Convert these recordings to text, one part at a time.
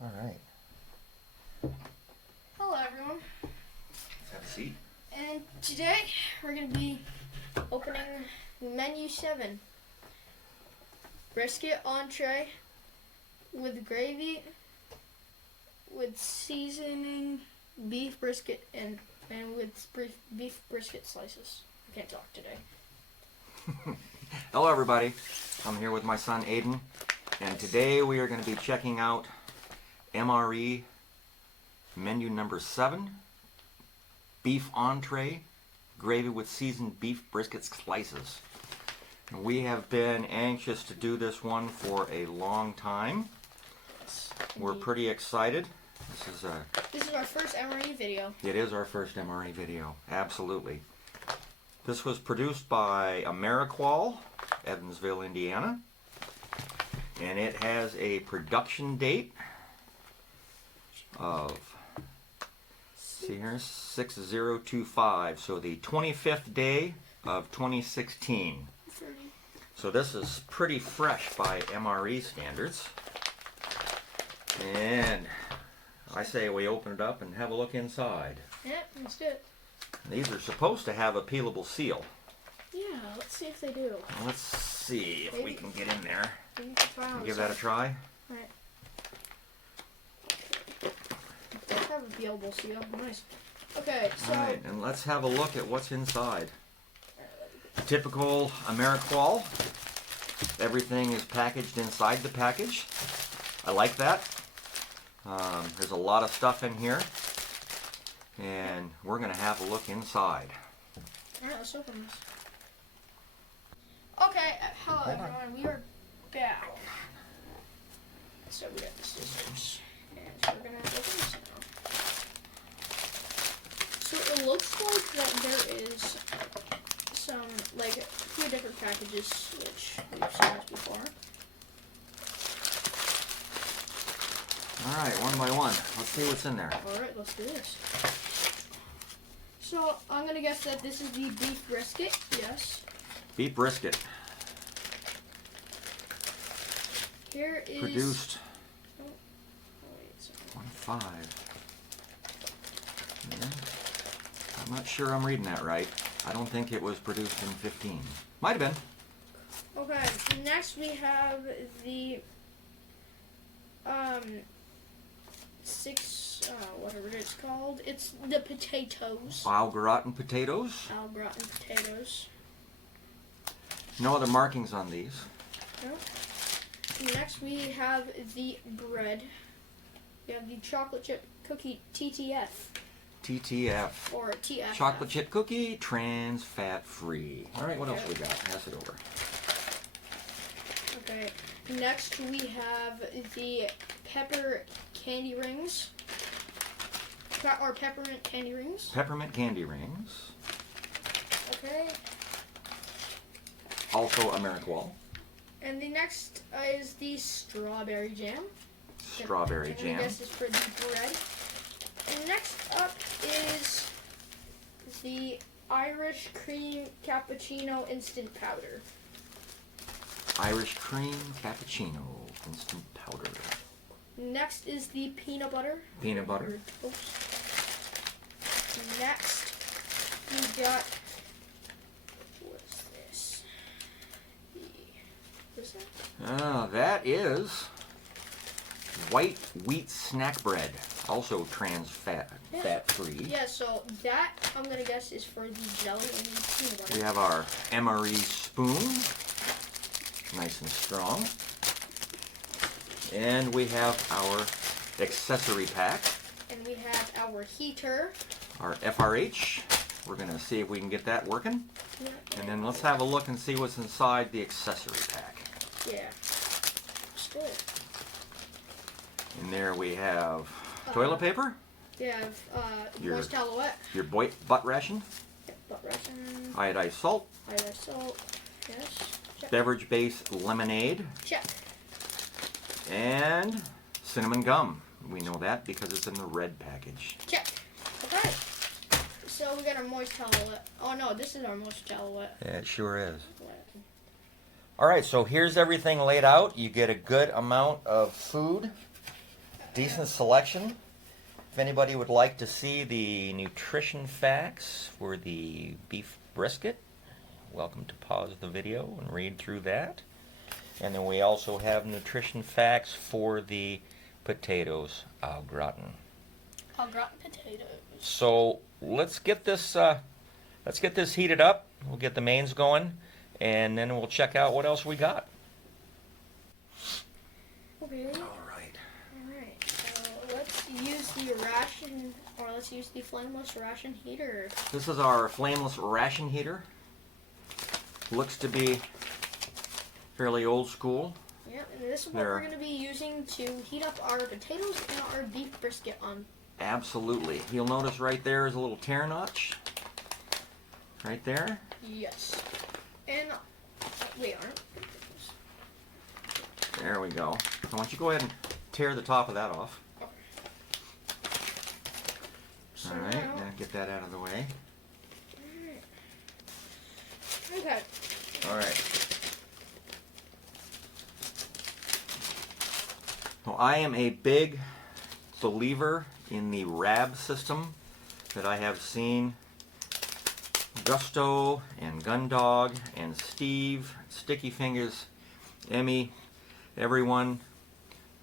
All right. Hello everyone, Let's have a seat. and today we're going to be opening menu 7. Brisket entree with gravy, with seasoning, beef brisket, and with beef brisket slices. I can't talk today. Hello everybody. I'm here with my son Aiden, and today we are going to be checking out MRE menu number 7, beef entree, gravy with seasoned beef brisket slices. And we have been anxious to do this one for a long time. We're pretty excited. This is our first MRE video. It is our first MRE video, absolutely. This was produced by MRE, Evansville, Indiana, and it has a production date of, see here, 6025, so the 25th day of 2016. So this is pretty fresh by MRE standards. And I say we open it up and have a look inside. Yep, let's do it. These are supposed to have a peelable seal. Yeah, let's see if they do. Let's see if we can get in there. Give that that a try. Right. They have a peelable seal. Nice. Okay, so. Alright, and let's have a look at what's inside. Typical MRE. Everything is packaged inside the package. I like that. There's a lot of stuff in here. And we're going to have a look inside. Alright, let's open this. Okay, hello everyone, we are back. So we got the scissors, and we're gonna open this now. So it looks like that there is some, like, a few different packages, which we've seen this before. Alright, one by one. Let's see what's in there. Alright, let's do this. So, I'm gonna guess that this is the beef brisket, yes. Beef brisket. Here is... Produced Oh, wait, sorry. 1-5. Yeah. I'm not sure I'm reading that right. I don't think it was produced in 15. Might have been. Okay, next we have the whatever it's called. It's the potatoes. Au gratin potatoes. Au gratin potatoes. No other markings on these. No. Next we have the bread. We have the chocolate chip cookie TTF. TTF. Or TF. Chocolate chip cookie, trans fat free. Alright, what else we got? Pass it over. Okay. Next we have the pepper candy rings. Or peppermint candy rings. Peppermint candy rings. Okay. Also MRE. And the next is the strawberry jam. Strawberry jam. This is for the bread. And next up is the Irish cream cappuccino instant powder. Irish cream cappuccino instant powder. Next is the peanut butter. Peanut butter. Oops. Next, we got, what's this? What's that? That is white wheat snack bread. Also trans fat free. Yeah, so that, I'm going to guess, is for the jelly and the peanut butter. We have our MRE spoon. Nice and strong. And we have our accessory pack. And we have our heater. Our FRH. We're going to see if we can get that working. Yeah. And then let's have a look and see what's inside the accessory pack. Yeah. Let's do it. And there we have toilet paper. We have Your- moist towelette. Your butt ration. Butt ration. Iodized salt. Iodized salt. Yes. Check. Beverage-based lemonade. Check. And cinnamon gum. We know that because it's in the red package. Check. Okay. So we got our moist towelette. Oh no, this is our moist towelette. Yeah, it sure is. Alright, so here's everything laid out. You get a good amount of food decent selection. If anybody would like to see the nutrition facts for the beef brisket, welcome to pause the video and read through that. And then we also have nutrition facts for the potatoes au gratin. Au gratin potatoes. So let's get this heated up. We'll get the mains going, and then we'll check out what else we got. Okay. All right. So let's use the ration, or let's use the flameless ration heater. This is our flameless ration heater. Looks to be fairly old school. Yeah, and this is what we're going to be using to heat up our potatoes and our beef brisket on. Absolutely. You'll notice right there is a little tear notch. Right there. Yes. And wait, aren't. There we go. So why don't you go ahead and tear the top of that off. Okay. So All right, now get that out of the way. Okay. All right. Well, I am a big believer in the RAB system that I have seen Gusto and Gundog and Steve, Sticky Fingers, Emmy, everyone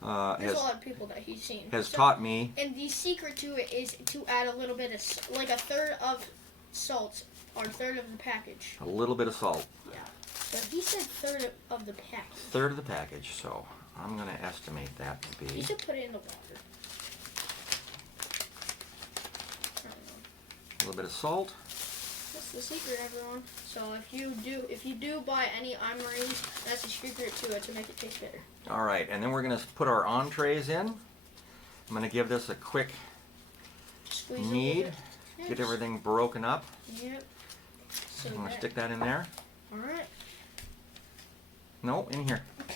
There's a lot of people that he's seen. has taught me. And the secret to it is to add a little bit of, like a third of salt, or a third of the package. A little bit of salt. Yeah. So he said third of the package. Third of the package, so I'm going to estimate that to be. You should put it in the water. A little bit of salt. That's the secret, everyone. So if you do buy any MREs, that's the secret to it, to make it taste better. All right, and then we're going to put our entrees in. I'm going to give this a quick Squeeze knead. Yes. Get everything broken up. Yep. So I'm going to stick that in there. All right. No, in here. Okay.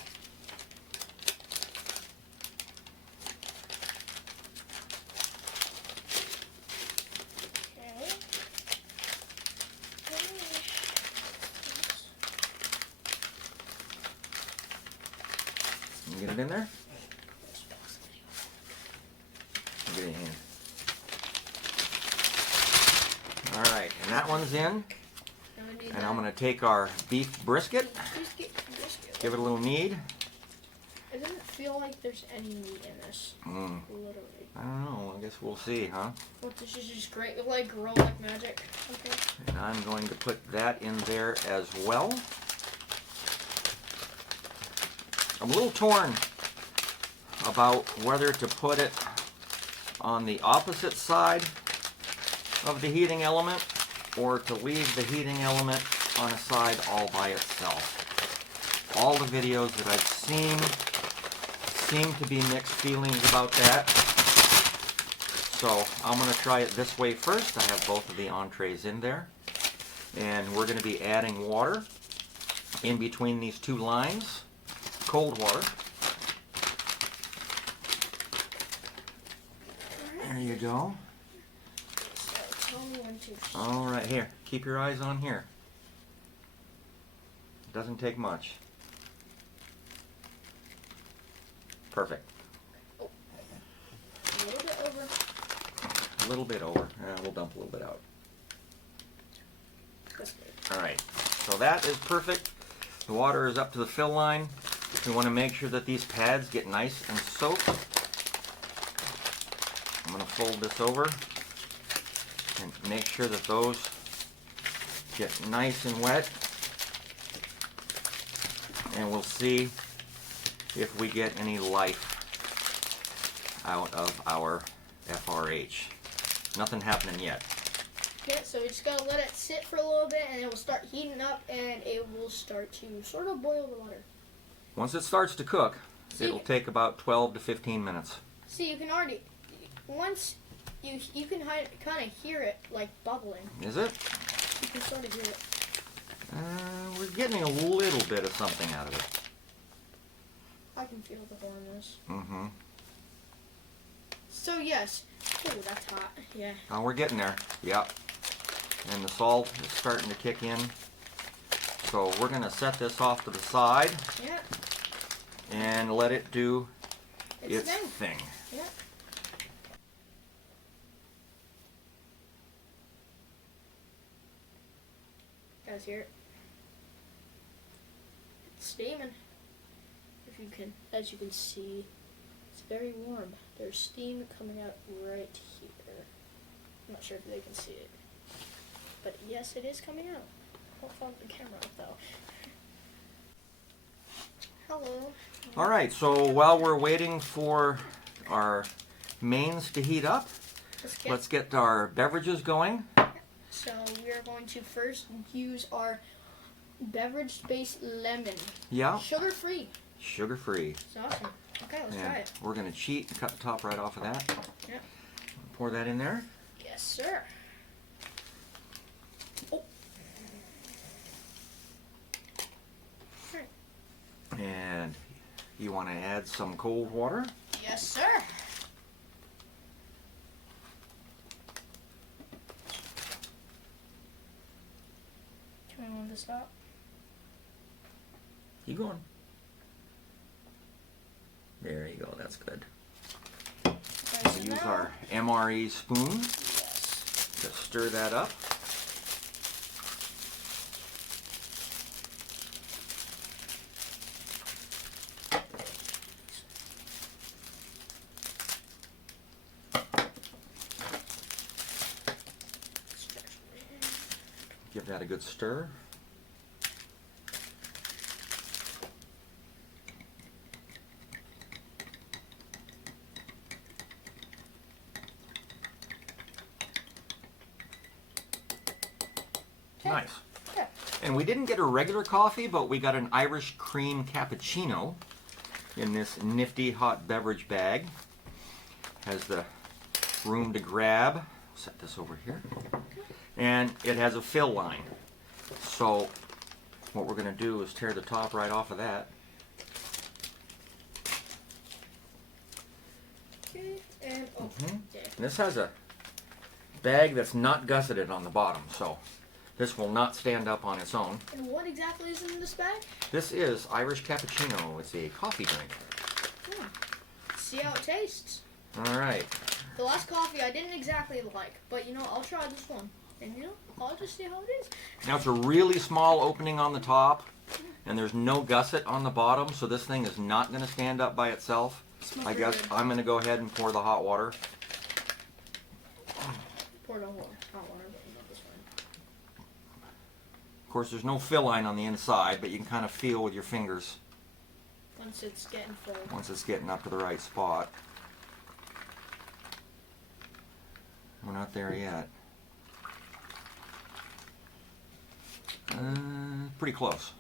You get it in there? Get it in here. All right, and that one's in. And I'm going to take our beef brisket, give it a little knead. It doesn't feel like there's any meat in this. Literally. I don't know, I guess we'll see, huh? Well, this is just great. It like grow like magic. Okay. And I'm going to put that in there as well. I'm a little torn about whether to put it on the opposite side of the heating element or to leave the heating element on a side all by itself. All the videos that I've seen seem to be mixed feelings about that. So I'm going to try it this way first. I have both of the entrees in there. And we're going to be adding water in between these two lines. Cold water. There you go. All right, here. Keep your eyes on here. It doesn't take much. Perfect. Oh. A little bit over. A little bit over. We'll dump a little bit out. All right. So that is perfect. The water is up to the fill line. We want to make sure that these pads get nice and soaked. I'm going to fold this over and make sure that those get nice and wet. And we'll see if we get any life out of our FRH. Nothing happening yet. Okay, so we just gotta let it sit for a little bit and it will start heating up and it will start to sort of boil the water. Once it starts to cook, it'll take about 12 to 15 minutes. See, you can already, once you can kind of hear it like bubbling. Is it? You can sort of hear it. We're getting a little bit of something out of it. I can feel the warmness. Mm-hmm. So yes. Oh, that's hot. Yeah. Oh, we're getting there. Yep. And the salt is starting to kick in. So we're going to set this off to the side Yeah. and let it do its thing. Yeah. Guys, hear it? It's steaming. If you can, as you can see, it's very warm. There's steam coming out right here. I'm not sure if they can see it, but yes, it is coming out. I'll follow the camera up though. Hello. All right, so while we're waiting for our mains to heat up, let's get our beverages going. So we are going to first use our beverage-based lemon. Yeah. Sugar-free. Sugar-free. It's awesome. Okay, let's try it. We're going to cheat and cut the top right off of that. Yep. Pour that in there. Yes, sir. Oh. And you want to add some cold water? Yes, sir. Can we move this up? Keep going. There you go, that's good. Okay, We'll use our MRE spoon Yes. to stir that up. Give that a good stir. Nice. Yeah. And we didn't get a regular coffee, but we got an Irish cream cappuccino in this nifty hot beverage bag. Has the room to grab. Set this over here. And it has a fill line. So what we're going to do is tear the top right off of that. Okay, and oh, And yeah. this has a bag that's not gusseted on the bottom, so this will not stand up on its own. And what exactly is in this bag? This is Irish Cappuccino. It's a coffee drink. See how it tastes. All right. The last coffee I didn't exactly like, but you know, I'll try this one. And you know, I'll just see how it is. Now it's a really small opening on the top, and there's no gusset on the bottom, so this thing is not going to stand up by itself. Smells I really guess good. I'm going to go ahead and pour the hot water. Pour the whole hot water, but you know, this one. Of course, there's no fill line on the inside, but you can kind of feel with your fingers Once it's getting full. once it's getting up to the right spot. We're not there yet. Pretty close.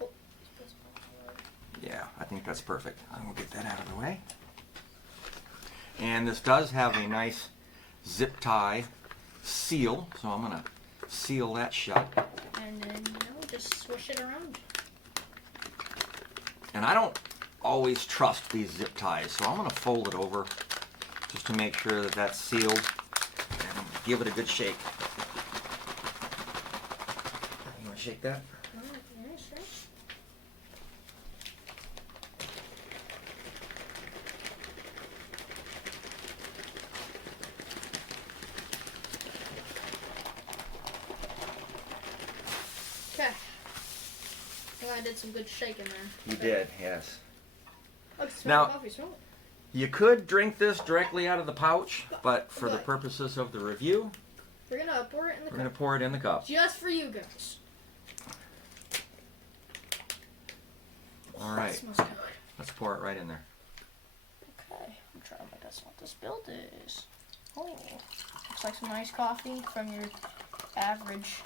Oh. Yeah, I think that's perfect. I will get that out of the way. And this does have a nice zip tie seal, so I'm going to seal that shut. And then, you know, just swish it around. And I don't always trust these zip ties, so I'm going to fold it over just to make sure that that's sealed and give it a good shake. You want to shake that? Yeah, sure. Okay. Well, I did some good shaking there. You did, yes. Oh, I can smell Now- the coffee, smell it. You could drink this directly out of the pouch, but for the But- purposes of the review, We're gonna pour it in the we're going cup. to pour it in the cup. Just for you guys. All That right, smells good. let's pour it right in there. Okay, I'm trying my best not to spill this. Oh, looks like some nice coffee from your average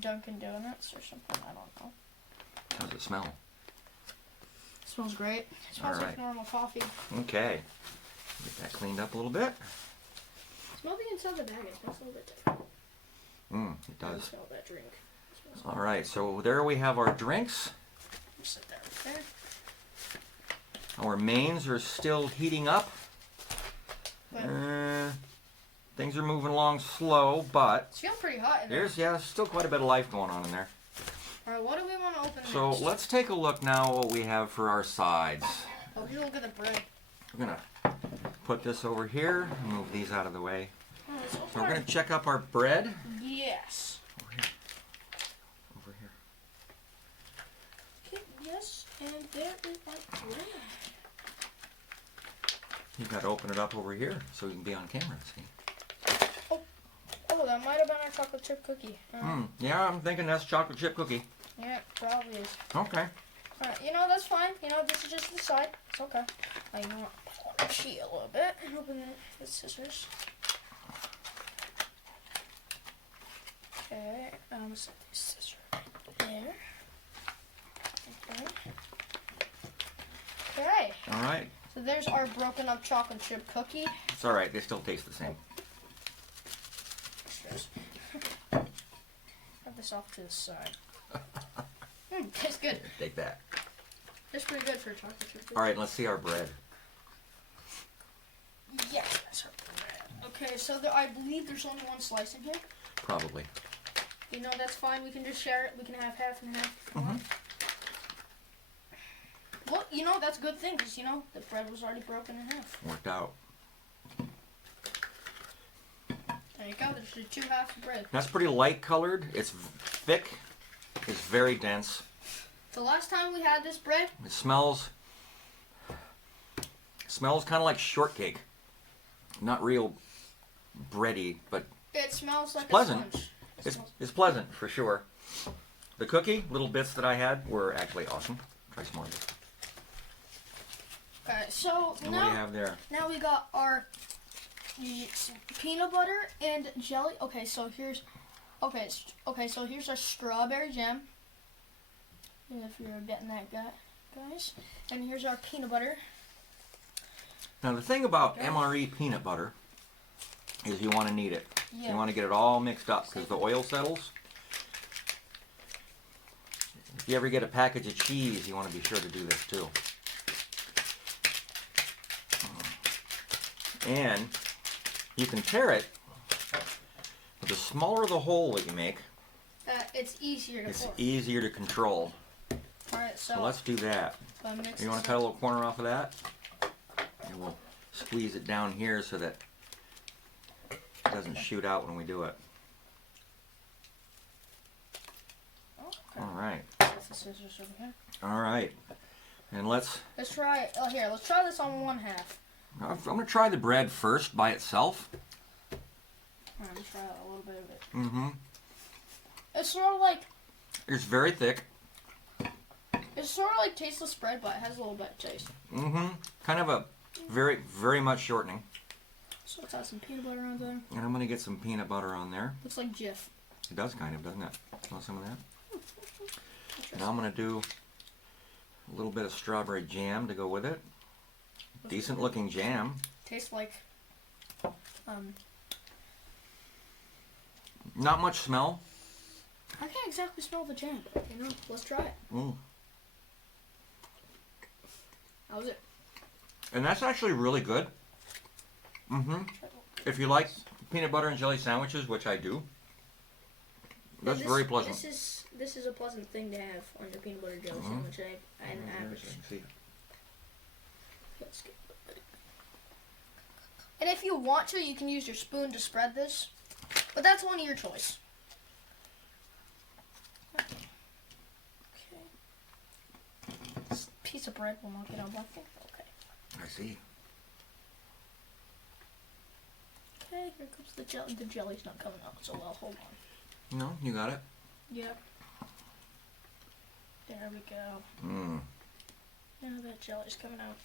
Dunkin' Donuts or something. I don't know. How does it smell? It smells great. It smells like Alright. normal coffee. Okay, get that cleaned up a little bit. Smell the inside of the bag. It smells a little bit different. It does. Smell that drink. It smells All right, so there we have our drinks. good. Sit there, okay? Our mains are still heating up. But Things are moving along slow, but it's feeling pretty hot in there. there's still quite a bit of life going on in there. Alright, what do we want to open So next? let's take a look now what we have for our sides. Oh, you look at the bread. I'm gonna put this over here, move these out of the way. Oh, it's So we're gonna check up our bread. Yes. Over here. Over here. Okay, yes, and there is my bread. You've got to open it up over here so you can be on camera and see. Oh, that might have been our chocolate chip cookie. Yeah, I'm thinking that's chocolate chip cookie. Yeah, probably is. Okay. Alright, you know, that's fine. You know, this is just the side. It's okay. Oh, you know what? I want to cheat a little bit and open it with scissors. Okay, I'm going to set these scissors there. Okay. Okay. All right. So there's our broken up chocolate chip cookie. It's all right. They still taste the same. Have this off to the side. Tastes good. Take that. That's pretty good for a chocolate chip cookie. All right, let's see our bread. Yes, that's our bread. Okay, so I believe there's only one slice in here. Probably. You know, that's fine. We can just share it. We can have half and half if you want. Well, you know, that's a good thing because, you know, the bread was already broken in half. Worked out. There you go. There's your 2 halves of bread. That's pretty light colored. It's thick. It's very dense. The last time we had this bread, It smells kind of like shortcake. Not real bready, but it smells like pleasant. a sponge. it's pleasant for sure. The cookie, little bits that I had, were actually awesome. Try some more of this. Okay, so And what do you have there? now we got our peanut butter and jelly. Okay, so here's our strawberry jam. If you're getting that, guys. And here's our peanut butter. Now the thing about MRE peanut butter is you want to knead it. Yeah. You want to get it all mixed up because the oil settles. If you ever get a package of cheese, you want to be sure to do this too. And you can tear it, but the smaller the hole that you make, it's easier to it's pour. easier to control. Alright, So let's do that. You want to cut a little corner off of that? And we'll squeeze it down here so that it doesn't shoot out when we do it. Okay. All right. Put the scissors over here. All right. And let's try it. Oh, here, let's try this on 1/2. I'm going to try the bread first by itself. I'm going to try a little bit of it. Mm-hmm. It's sort of like, It's very thick. tasteless bread, but it has a little bit of taste. Mm-hmm. Kind of a very, very much shortening. So let's add some peanut butter on there. And I'm going to get some peanut butter on there. Looks like Jif. It does kind of, doesn't it? Want some of that? Now I'm going to do a little bit of strawberry jam to go with it. Decent looking jam. Tastes like, Not much smell. I can't exactly smell the jam, but, you know, let's try it. How's it? And that's actually really good. If you like peanut butter and jelly sandwiches, which I do, that's very pleasant. This is a pleasant thing to have on your peanut butter jelly sandwich and average. Let's get a little bit. And if you want to, you can use your spoon to spread this, but that's one of your choice. Okay. This piece of bread will not get on black. Okay. I see. Okay, here comes the jelly. The jelly's not coming out so well. Hold on. No, you got it. Yep. There we go. Now that jelly's coming out.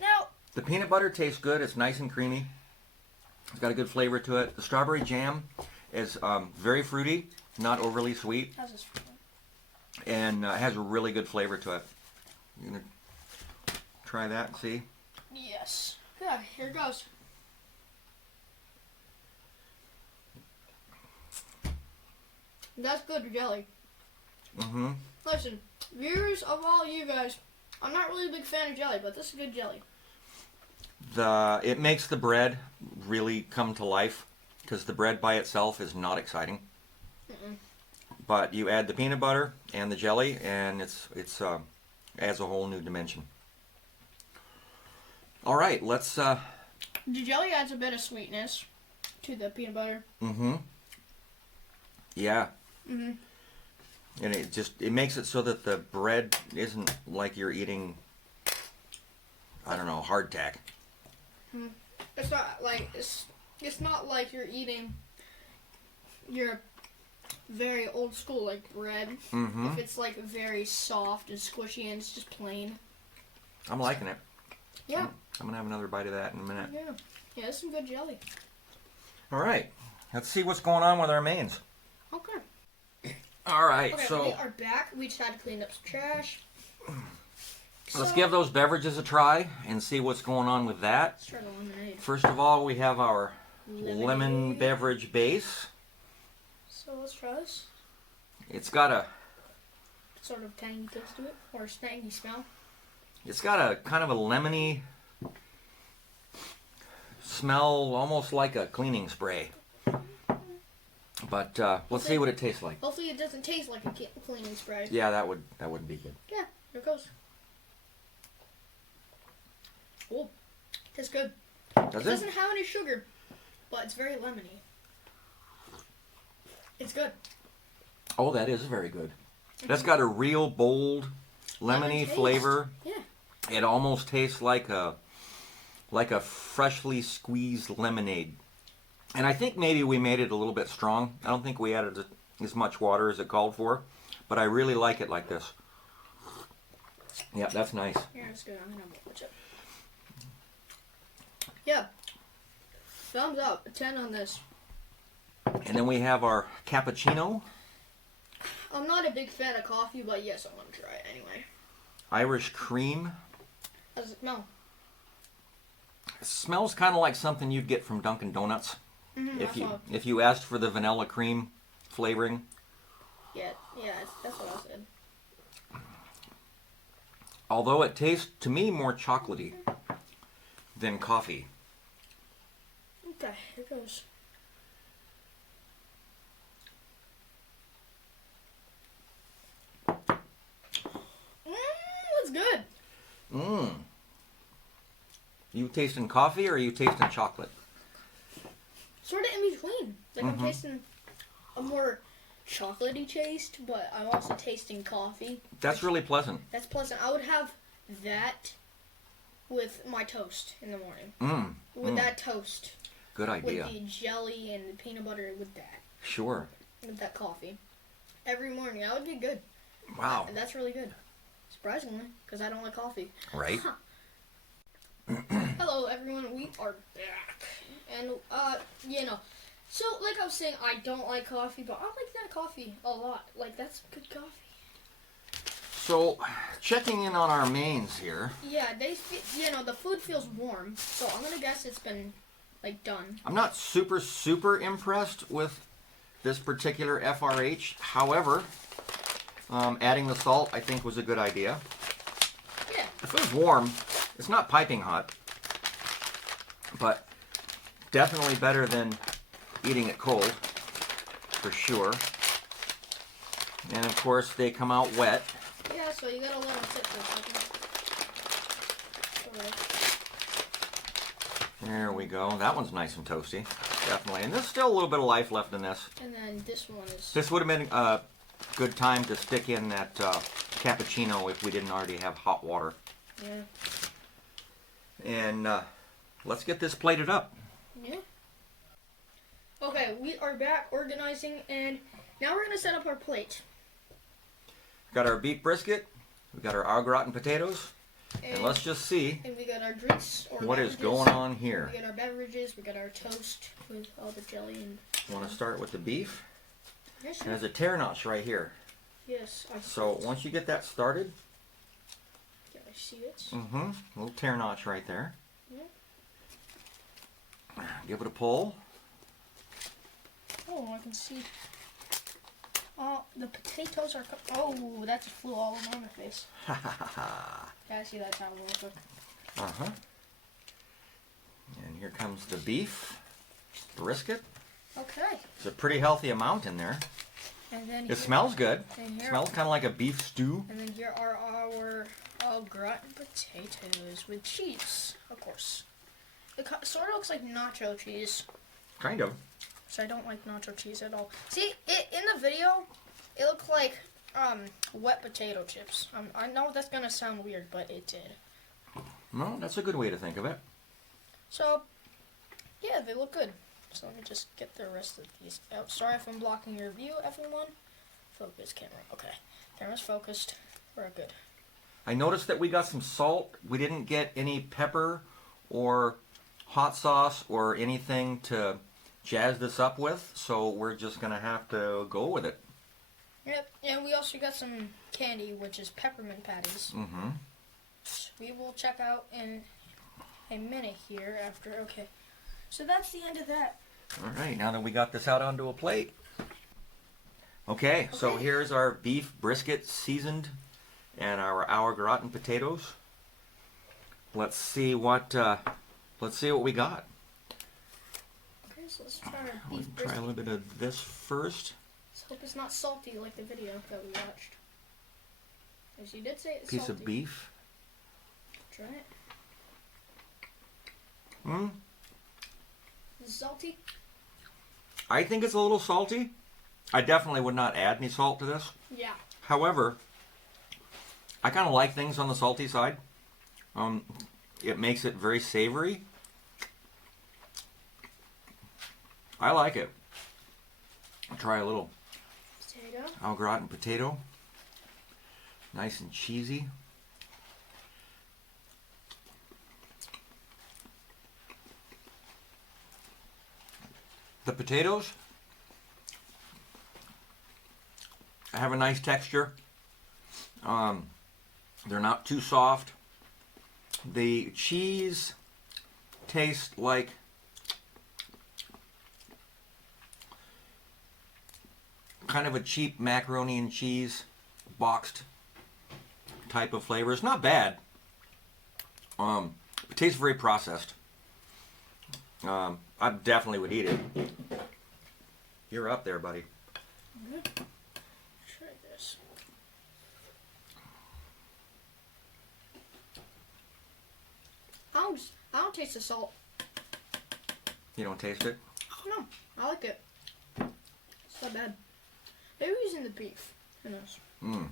Now, The peanut butter tastes good. It's nice and creamy. It's got a good flavor to it. The strawberry jam is very fruity, not overly sweet, how's this feeling? and has a really good flavor to it. You gonna try that and see? Yes. Yeah, here it goes. That's good jelly. Listen, viewers of all you guys, I'm not really a big fan of jelly, but this is good jelly. It makes the bread really come to life because the bread by itself is not exciting. but you add the peanut butter and the jelly, and it's adds a whole new dimension. All right, let's. The jelly adds a bit of sweetness to the peanut butter. Mm-hmm. Yeah. Mm-hmm. And it makes it so that the bread isn't like you're eating, I don't know, hardtack. It's not like it's not like you're eating your very old school like bread. Mm-hmm. If it's like very soft and squishy and it's just plain. I'm liking it. Yeah. I'm gonna have another bite of that in a minute. Yeah. Yeah, that's some good jelly. All right, let's see what's going on with our mains. Okay. All right, Okay, so we are back. We just had to clean up some trash. let's give those beverages a try and see what's going on with that. Let's try the lemonade. First of all, we have our lemon Lemonade. beverage base. So let's try this. It's got a Sort of tangy taste to it, or tangy smell. It's got a kind of a lemony smell, almost like a cleaning spray. But let's see what it tastes like. Hopefully it doesn't taste like a cleaning spray. Yeah, that wouldn't be good. Yeah, here it goes. Oh, tastes good. Does It it? doesn't have any sugar, but it's very lemony. It's good. Oh, that is very good. That's got a real bold lemony Lemon taste. flavor. Yeah. It almost tastes like a freshly squeezed lemonade. And I think maybe we made it a little bit strong. I don't think we added as much water as it called for, but I really like it like this. Yeah, that's nice. Yeah, it's good. I'm gonna watch it. Yeah. Thumbs up. 10 on this. And then we have our cappuccino, I'm not a big fan of coffee, but yes, I'm gonna try it anyway. Irish cream. How does it smell? It smells kind of like something you'd get from Dunkin' Donuts. If you asked for the vanilla cream flavoring. Yeah, that's what I said. Although it tastes to me more chocolatey than coffee. Okay, here goes. That's good. Mmm. You tasting coffee or are you tasting chocolate? Sort of in between. Like I'm tasting a more chocolatey taste, but I'm also tasting coffee. That's really pleasant. That's pleasant. I would have that with my toast in the morning. With that toast. Good idea. With the jelly and the peanut butter with that. Sure. With that coffee. Every morning. That would be good. Wow. And that's really good. Surprisingly, because I don't like coffee. Right. Hello everyone, we are back. And, so like I was saying, I don't like coffee, but I like that coffee a lot. Like, that's good coffee. So, checking in on our mains here. Yeah, the food feels warm, so I'm gonna guess it's been, like, done. I'm not super impressed with this particular FRH. However, adding the salt I think was a good idea. Yeah. The food's warm. It's not piping hot, but definitely better than eating it cold, for sure. And of course, they come out wet. Yeah, so you gotta let them sit for a second. There we go. That one's nice and toasty, definitely. And there's still a little bit of life left in this. And then this one is... This would have been a good time to stick in that cappuccino if we didn't already have hot water. Yeah. And let's get this plated up. Yeah. Okay, we are back organizing, and now we're gonna set up our plate. Got our beef brisket. We got our au gratin potatoes. And let's just see And we got our drinks or what is beverages. going on here. We got our beverages. We got our toast with all the jelly and. Want to start with the beef? Yes, There's a tear notch right here. Yes. So once you get that started, Yeah, I see it. little tear notch right there. Yeah. Give it a pull. Oh, I can see. Oh, the potatoes are. Oh, that just flew all over my face. Ha ha ha ha. Yeah, I see that sound real quick. And here comes the beef brisket. Okay. It's a pretty healthy amount in there. And then It smells good. And It smells kind of like a beef stew. And then here are our au gratin potatoes with cheese, of course. It sort of looks like nacho cheese. Kind of. So I don't like nacho cheese at all. See, in the video, it looked like wet potato chips. I know that's gonna sound weird, but it did. No, that's a good way to think of it. So, yeah, they look good. So let me just get the rest of these out. Sorry if I'm blocking your view, everyone. Focus camera. Okay, camera's focused. We're good. I noticed that we got some salt. We didn't get any pepper or hot sauce or anything to jazz this up with, so we're just gonna have to go with it. Yep, and we also got some candy, which is peppermint patties. Mm-hmm. We will check out in a minute here after. Okay, so that's the end of that. All right, now that we got this out onto a plate. Okay, so here's our beef brisket seasoned and our au gratin potatoes. Let's see what we got. Okay, so let's try our We'll beef try a brisket. little bit of this first. Let's hope it's not salty like the video that we watched. As you did say it's Piece salty. of beef. Try it. Hmm. Is it salty? I think it's a little salty. I definitely would not add any salt to this. Yeah. However, I kind of like things on the salty side. It makes it very savory. I like it. I'll try a little Potato. au gratin potato. Nice and cheesy. The potatoes have a nice texture. They're not too soft. The cheese tastes like kind of a cheap macaroni and cheese boxed type of flavor. It's not bad. It tastes very processed. I definitely would eat it. You're up there, buddy. Okay. Try this. I don't taste the salt. You don't taste it? No, I like it. It's not bad. Maybe using the beef. Who knows? Mm.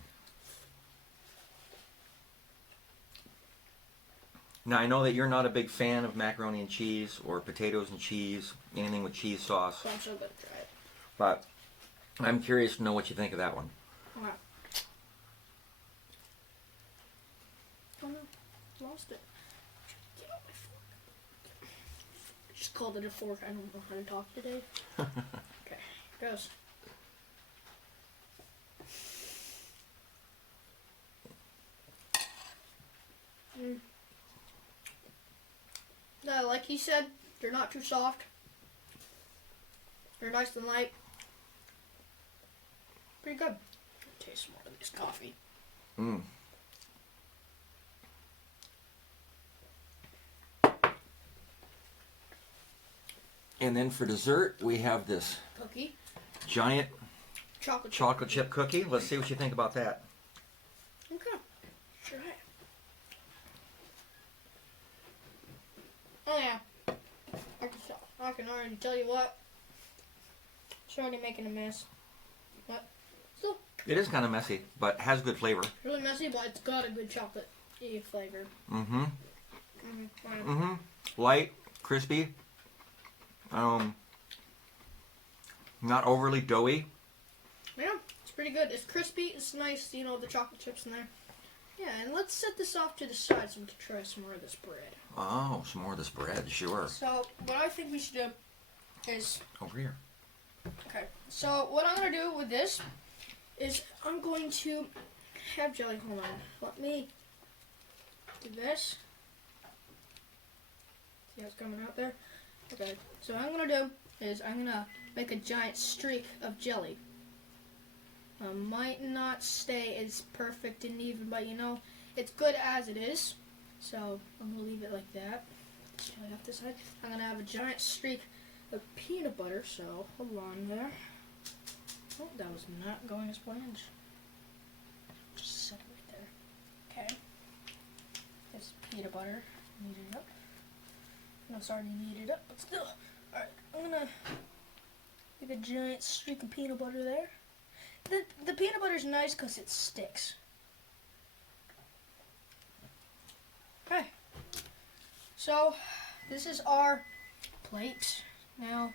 Now, I know that you're not a big fan of macaroni and cheese or potatoes and cheese, anything with cheese sauce, So I'm still gonna try it. but I'm curious to know what you think of that one. Okay. Oh no, lost it. Get out my fork. Just called it a fork. I don't know how to talk today. Okay, here goes. No, like he said, they're not too soft. They're nice and light. Pretty good. Taste more of this coffee. Mm. And then for dessert, we have this Cookie. giant Chocolate chip cookie. Let's see what you think about that. Okay. Try it. Oh yeah. I can already tell you what. It's already making a mess. But still It is kind of messy, but has good flavor. really messy, but it's got a good chocolate flavor. Mm-hmm. Fine. Mm-hmm. Light, crispy. Not overly doughy. Yeah, it's pretty good. It's crispy. It's nice. You know, the chocolate chips in there. Yeah, and let's set this off to the side so we can try some more of this bread. Oh, some more of this bread, sure. So what I think we should do is Over here. okay. So what I'm gonna do with this is I'm going to have jelly. Hold on. Let me do this. See how it's coming out there? Okay. So what I'm gonna do is I'm gonna make a giant streak of jelly. Might not stay as perfect and even, but you know, it's good as it is. So I'm gonna leave it like that. Jelly off this side. I'm gonna have a giant streak of peanut butter. So hold on there. Oh, that was not going as planned. Just set it right there. Okay. There's peanut butter. Knead it up. No, it's already kneaded up, but still. Alright, I'm gonna make a giant streak of peanut butter there. The peanut butter's nice because it sticks. Okay. So, this is our plate. Now,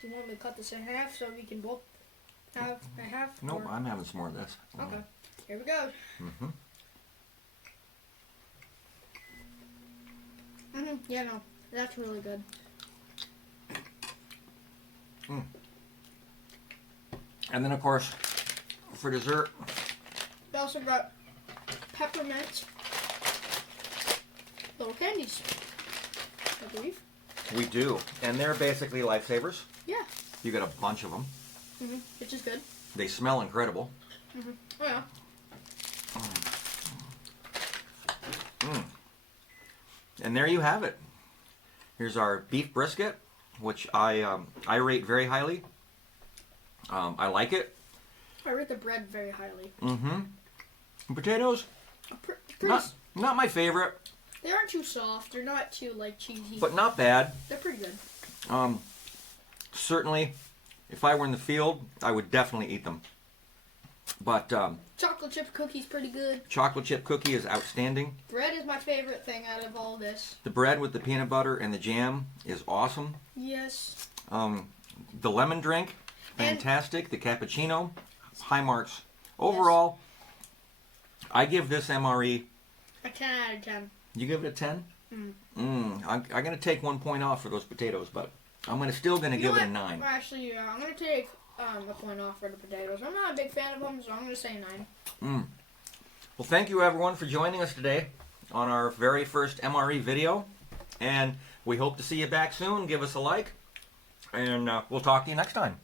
do you want me to cut this in half so we can both have a half? Nope, or- I'm having some more of this. Okay. Here we go. Yeah, no, that's really good. And then, of course, for dessert, We also got peppermint little candies, I believe. we do. And they're basically lifesavers. Yeah. You get a bunch of them. Which is good. They smell incredible. Oh yeah. And there you have it. Here's our beef brisket, which I rate very highly. I like it. I rate the bread very highly. Potatoes, not my favorite, They aren't too soft. They're not too like cheesy. but not bad. They're pretty good. Certainly, if I were in the field, I would definitely eat them. But Chocolate chip cookie's pretty good. chocolate chip cookie is outstanding. Bread is my favorite thing out of all this. The bread with the peanut butter and the jam is awesome. Yes. The lemon drink, fantastic. The cappuccino, high marks. Overall, I give this MRE. A 10 out of 10. You give it a 10? I'm going to take 1 point off for those potatoes, but I'm still going to give it a 9. Actually, I'm going to take a point off for the potatoes. I'm not a big fan of them, so I'm going to say 9. Well, thank you everyone for joining us today on our very first MRE video. And we hope to see you back soon. Give us a like, and we'll talk to you next time.